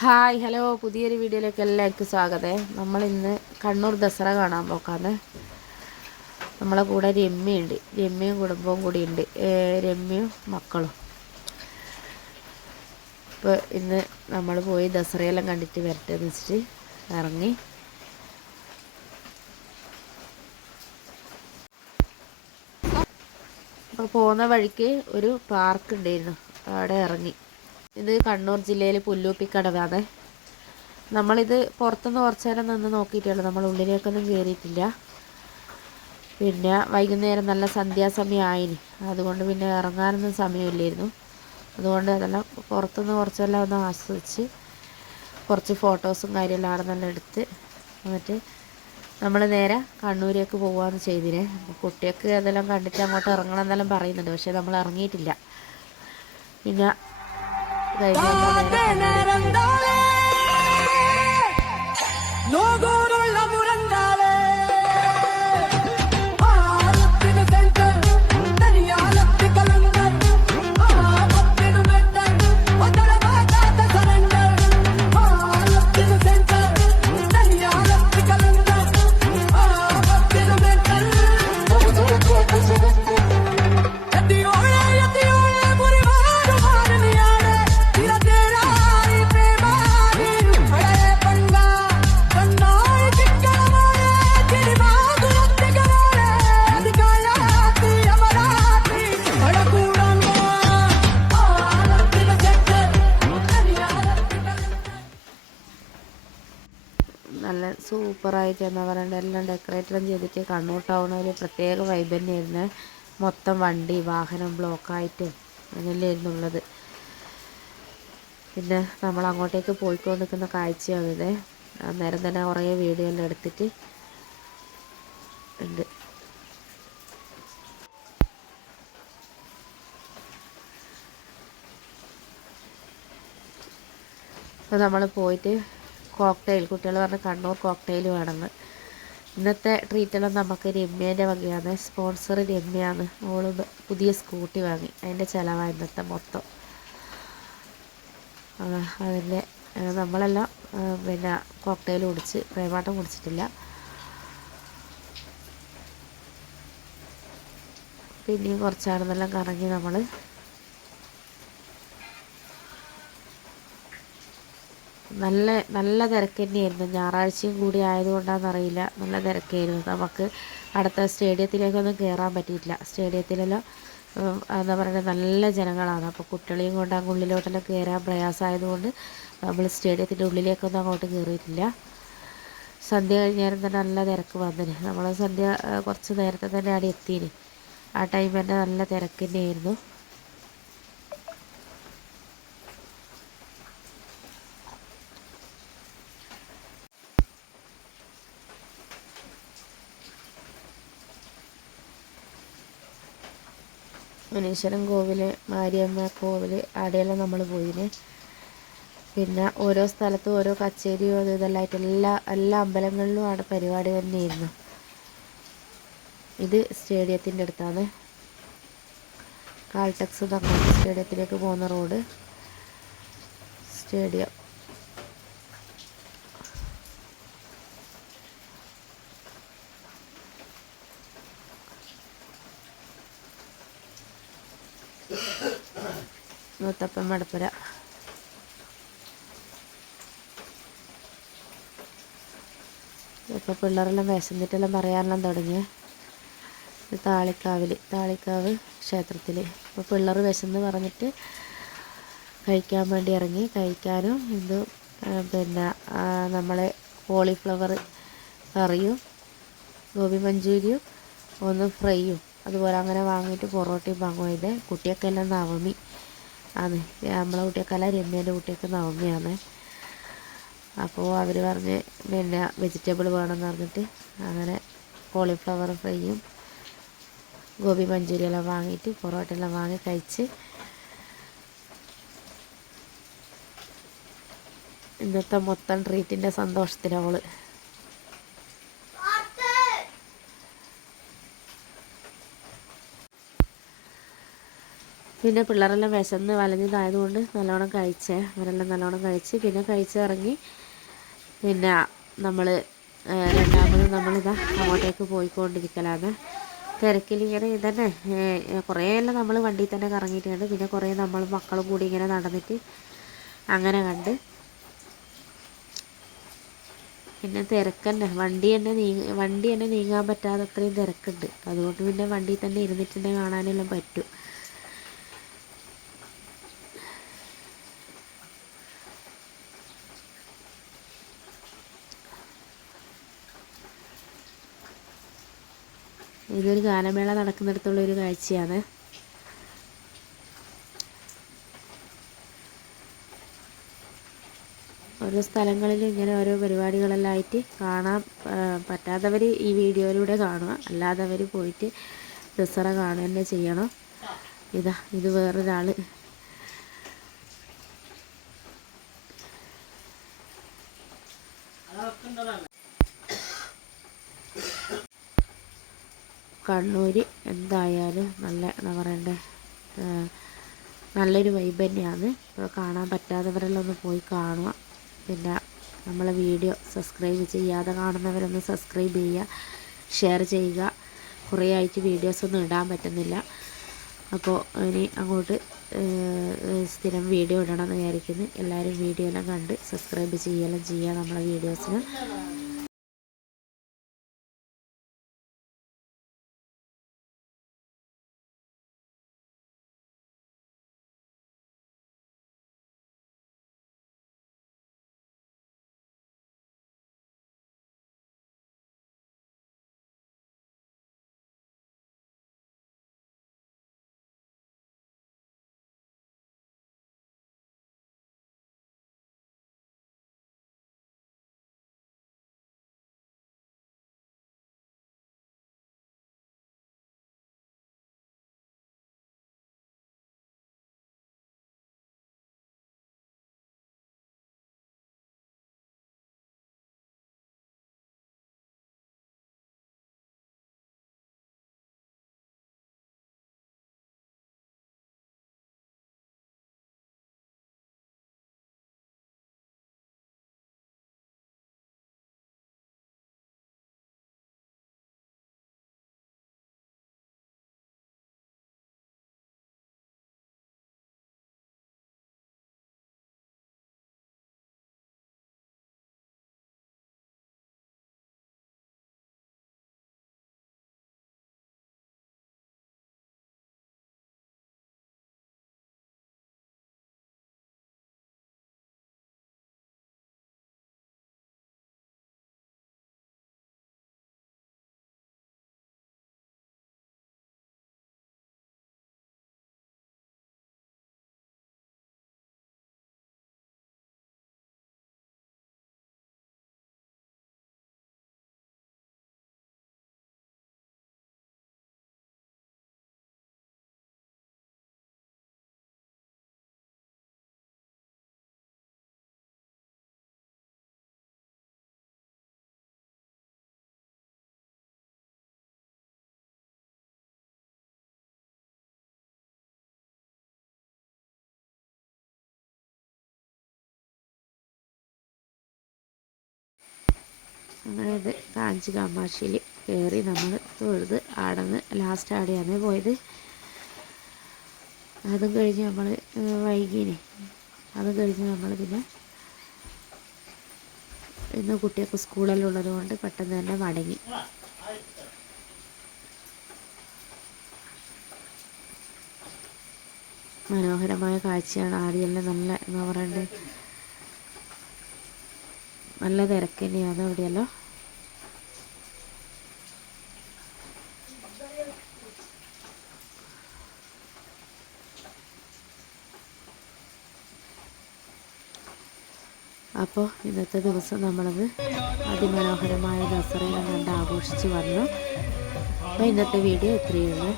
Hi hello. പുതിയൊരു വീഡിയോയിലേക്ക് എല്ലാവർക്കും സ്വാഗതം. നമ്മൾ ഇന്ന് കണ്ണൂർ ദസറ കാണാൻ പോക്കാന്ന്. നമ്മളെ കൂടെ രമ്യയുണ്ട്. രമ്യയും കുടുംബവും കൂടി ഉണ്ട്. രമ്യയും മക്കളും. ഇപ്പോൾ ഇന്ന് നമ്മൾ പോയി ദസറയെല്ലാം കണ്ടിട്ട് വരട്ടെ എന്ന് വെച്ചിട്ട് ഇറങ്ങി. അപ്പോൾ പോകുന്ന വഴിക്ക് ഒരു പാർക്ക് ഉണ്ടായിരുന്നു. അവിടെ ഇറങ്ങി. ഇത് കണ്ണൂർ ജില്ലയിൽ പുല്ലൂപ്പിക്കടവാണ്. നമ്മളിത് പുറത്തുനിന്ന് കുറച്ച് നേരം നിന്ന് നോക്കിയിട്ടുള്ളൂ നമ്മൾ ഉള്ളിലേക്കൊന്നും കയറിയിട്ടില്ല പിന്നെ വൈകുന്നേരം നല്ല സന്ധ്യാസമയം ആയിന് അതുകൊണ്ട് പിന്നെ ഇറങ്ങാനൊന്നും സമയമില്ലായിരുന്നു. അതുകൊണ്ട് അതെല്ലാം പുറത്തുനിന്ന് കുറച്ചെല്ലാം ഒന്ന് ആസ്വദിച്ച് കുറച്ച് ഫോട്ടോസും കാര്യമെല്ലാം അവിടെ നല്ല എടുത്ത് എന്നിട്ട് നമ്മൾ നേരെ കണ്ണൂരേക്ക് പോകാമെന്ന് ചെയ്തിന്. കുട്ടിയൊക്കെ അതെല്ലാം കണ്ടിട്ട് അങ്ങോട്ട് ഇറങ്ങണം എന്നെല്ലാം പറയുന്നുണ്ട്. പക്ഷേ നമ്മൾ ഇറങ്ങിയിട്ടില്ല. പിന്നെ ¡Va a tener ¡No, no! നല്ല സൂപ്പറായിട്ട് എന്താ പറയണ്ടത് എല്ലാം ഡെക്കറേറ്റെല്ലാം ചെയ്തിട്ട് കണ്ണൂർ ടൗൺ ഒരു പ്രത്യേക വൈബ് തന്നെയായിരുന്നു. മൊത്തം വണ്ടി വാഹനം ബ്ലോക്കായിട്ടും അങ്ങനെയല്ലായിരുന്നു ഉള്ളത്. പിന്നെ നമ്മൾ അങ്ങോട്ടേക്ക് പോയിക്കൊണ്ട് നിൽക്കുന്ന കാഴ്ചയാണിത് അന്നേരം തന്നെ കുറേ വീഡിയോ എല്ലാം എടുത്തിട്ട് ഉണ്ട്. അപ്പോൾ നമ്മൾ പോയിട്ട് കോക്ടെയിൽ കുട്ടികൾ പറഞ്ഞ കണ്ണൂർ കോക്ടെയിൽ വേണമെന്ന്. ഇന്നത്തെ ട്രീറ്റെല്ലാം നമുക്ക് രമ്യേന്റെ വകയാണ്. സ്പോൺസർ രമ്യയാണ്. ഓൾ പുതിയ സ്കൂട്ടി വാങ്ങി. അതിന്റെ ചിലവാണ് ഇന്നത്തെ മൊത്തം. അതിന്റെ നമ്മളെല്ലാം പിന്നെ കോക്ടെയിൽ കുടിച്ച് പ്രേമാട്ടം കുടിച്ചിട്ടില്ല. പിന്നെയും കുറച്ചാണെന്നെല്ലാം കറങ്ങി നമ്മൾ നല്ല നല്ല തിരക്ക് തന്നെയായിരുന്നു ഞായറാഴ്ചയും കൂടി ആയതുകൊണ്ടാണെന്നറിയില്ല നല്ല തിരക്കായിരുന്നു. നമുക്ക് അടുത്ത സ്റ്റേഡിയത്തിലേക്കൊന്നും കയറാൻ പറ്റിയിട്ടില്ല. സ്റ്റേഡിയത്തിലെല്ലാം എന്താ പറയുക നല്ല ജനങ്ങളാണ്. അപ്പോൾ കുട്ടികളെയും കൊണ്ട് അങ്ങ് ഉള്ളിലോട്ടെല്ലാം കയറാൻ പ്രയാസമായതുകൊണ്ട് നമ്മൾ സ്റ്റേഡിയത്തിന്റെ ഉള്ളിലേക്കൊന്നും അങ്ങോട്ട് കയറിയിട്ടില്ല സന്ധ്യ കഴിഞ്ഞാലും തന്നെ നല്ല തിരക്ക് വന്നിന്. നമ്മൾ സന്ധ്യ കുറച്ച് നേരത്തെ തന്നെ അവിടെ എത്തിന്. ആ ടൈം തന്നെ നല്ല തിരക്ക് തന്നെയായിരുന്നു മുനീശ്വരൻ കോവിൽ മാരിയമ്മ കോവിൽ അവിടെയെല്ലാം നമ്മൾ പോയിന്. പിന്നെ ഓരോ സ്ഥലത്തും ഓരോ കച്ചേരിയോ അത് ഇതെല്ലാമായിട്ട് എല്ലാ എല്ലാ അമ്പലങ്ങളിലും അവിടെ പരിപാടി തന്നെയായിരുന്നു. ഇത് സ്റ്റേഡിയത്തിന്റെ അടുത്താണ്. കാൽടെക്സ് തങ്ങോട്ട് സ്റ്റേഡിയത്തിലേക്ക് പോകുന്ന റോഡ്. സ്റ്റേഡിയം. നൂത്തപ്പം മടപ്പുര. ഇപ്പോൾ പിള്ളേരെല്ലാം വിശന്നിട്ടെല്ലാം പറയാനെല്ലാം തുടങ്ങിയ താളിക്കാവിൽ താളിക്കാവ് ക്ഷേത്രത്തിൽ ഇപ്പോൾ പിള്ളേർ വിശന്ന് പറഞ്ഞിട്ട് കഴിക്കാൻ വേണ്ടി ഇറങ്ങി. കഴിക്കാനും ഇത് പിന്നെ നമ്മളെ കോളിഫ്ലവർ കറിയും ഗോപി മഞ്ചൂരിയും ഒന്ന് ഫ്രൈയും. അതുപോലെ അങ്ങനെ വാങ്ങിയിട്ട് പൊറോട്ടയും വാങ്ങുമായത് കുട്ടിയൊക്കെ എല്ലാം നവമി. ആണ്. നമ്മളെ കുട്ടിയൊക്കെയല്ല രമ്യേന്റെ കുട്ടിയൊക്കെ നവമിയാണ്. അപ്പോൾ അവർ പറഞ്ഞ് പിന്നെ വെജിറ്റബിൾ വേണമെന്ന് പറഞ്ഞിട്ട് അങ്ങനെ കോളിഫ്ലവർ ഫ്രൈയും ഗോപി മഞ്ചൂരിയെല്ലാം വാങ്ങിയിട്ട് പൊറോട്ട എല്ലാം വാങ്ങി കഴിച്ച് ഇന്നത്തെ മൊത്തം ട്രീറ്റിന്റെ സന്തോഷത്തിലവൾ പിന്നെ പിള്ളേരെല്ലാം വിശന്ന് വലഞ്ഞതായതുകൊണ്ട് നല്ലോണം കഴിച്ചേ. അവരെല്ലാം നല്ലോണം കഴിച്ച് പിന്നെ കഴിച്ചിറങ്ങി പിന്നെ നമ്മൾ രണ്ടാമത് നമ്മളിതാ അങ്ങോട്ടേക്ക് പോയിക്കൊണ്ടിരിക്കലാണ്. തിരക്കിൽ ഇങ്ങനെ ഇതന്നെ കുറേ എല്ലാം നമ്മൾ വണ്ടിയിൽ തന്നെ കറങ്ങിയിട്ടുണ്ട്. പിന്നെ കുറേ നമ്മൾ മക്കളും കൂടി ഇങ്ങനെ നടന്നിട്ട് അങ്ങനെ കണ്ട് പിന്നെ തിരക്കന്നെ. വണ്ടി തന്നെ നീങ്ങ വണ്ടി തന്നെ നീങ്ങാൻ പറ്റാതെ അത്രയും തിരക്കുണ്ട്. അതുകൊണ്ട് പിന്നെ വണ്ടിയിൽ തന്നെ ഇരുന്നിട്ടുണ്ടെങ്കിൽ കാണാനെല്ലാം പറ്റും. ഇതൊരു ഗാനമേള നടക്കുന്നിടത്തുള്ള ഒരു കാഴ്ചയാണ്. ഓരോ സ്ഥലങ്ങളിലും ഇങ്ങനെ ഓരോ പരിപാടികളെല്ലാം ആയിട്ട് കാണാൻ പറ്റാത്തവർ ഈ വീഡിയോയിലൂടെ കാണുക. അല്ലാത്തവർ പോയിട്ട് ദസറ കാണുക തന്നെ ചെയ്യണം. ഇതാ ഇത് വേറൊരാൾ കണ്ണൂർ എന്തായാലും നല്ല എന്താ പറയണ്ടേ നല്ലൊരു വൈബ് തന്നെയാണ്. കാണാൻ പറ്റാത്തവരെല്ലാം ഒന്ന് പോയി കാണുക. പിന്നെ നമ്മളെ വീഡിയോ സബ്സ്ക്രൈബ് ചെയ്യാതെ കാണുന്നവരൊന്ന് സബ്സ്ക്രൈബ് ചെയ്യുക ഷെയർ ചെയ്യുക. കുറേ ആയിട്ട് വീഡിയോസൊന്നും ഇടാൻ പറ്റുന്നില്ല. അപ്പോൾ ഇനി അങ്ങോട്ട് സ്ഥിരം വീഡിയോ ഇടണമെന്ന് വിചാരിക്കുന്നു. എല്ലാവരും വീഡിയോ എല്ലാം കണ്ട് സബ്സ്ക്രൈബ് ചെയ്യലും ചെയ്യുക നമ്മളെ വീഡിയോസിന് അങ്ങനെ കാഞ്ചി കാമാക്ഷിയിൽ കയറി നമ്മൾ തൊഴുത് ആടന്ന് ലാസ്റ്റ് ആടെയാണ് പോയത്. അതും കഴിഞ്ഞ് നമ്മൾ വൈകിനെ. അതും കഴിഞ്ഞ് നമ്മൾ പിന്നെ ഇന്ന് കുട്ടികൾക്ക് സ്കൂളെല്ലാം ഉള്ളത് കൊണ്ട് പെട്ടെന്ന് തന്നെ മടങ്ങി. മനോഹരമായ കാഴ്ചയാണ് ആടിയെല്ലാം നല്ല എന്താ പറയണ്ടേ നല്ല തിരക്ക് തന്നെയാണ് അവിടെയല്ലോ അപ്പോൾ ഇന്നത്തെ ദിവസം നമ്മളത് അതിമനോഹരമായ ദസറയെല്ലാം കണ്ട് ആഘോഷിച്ച് വന്നു. അപ്പോൾ ഇന്നത്തെ വീഡിയോ ഇത്രയേ ഉള്ളൂ.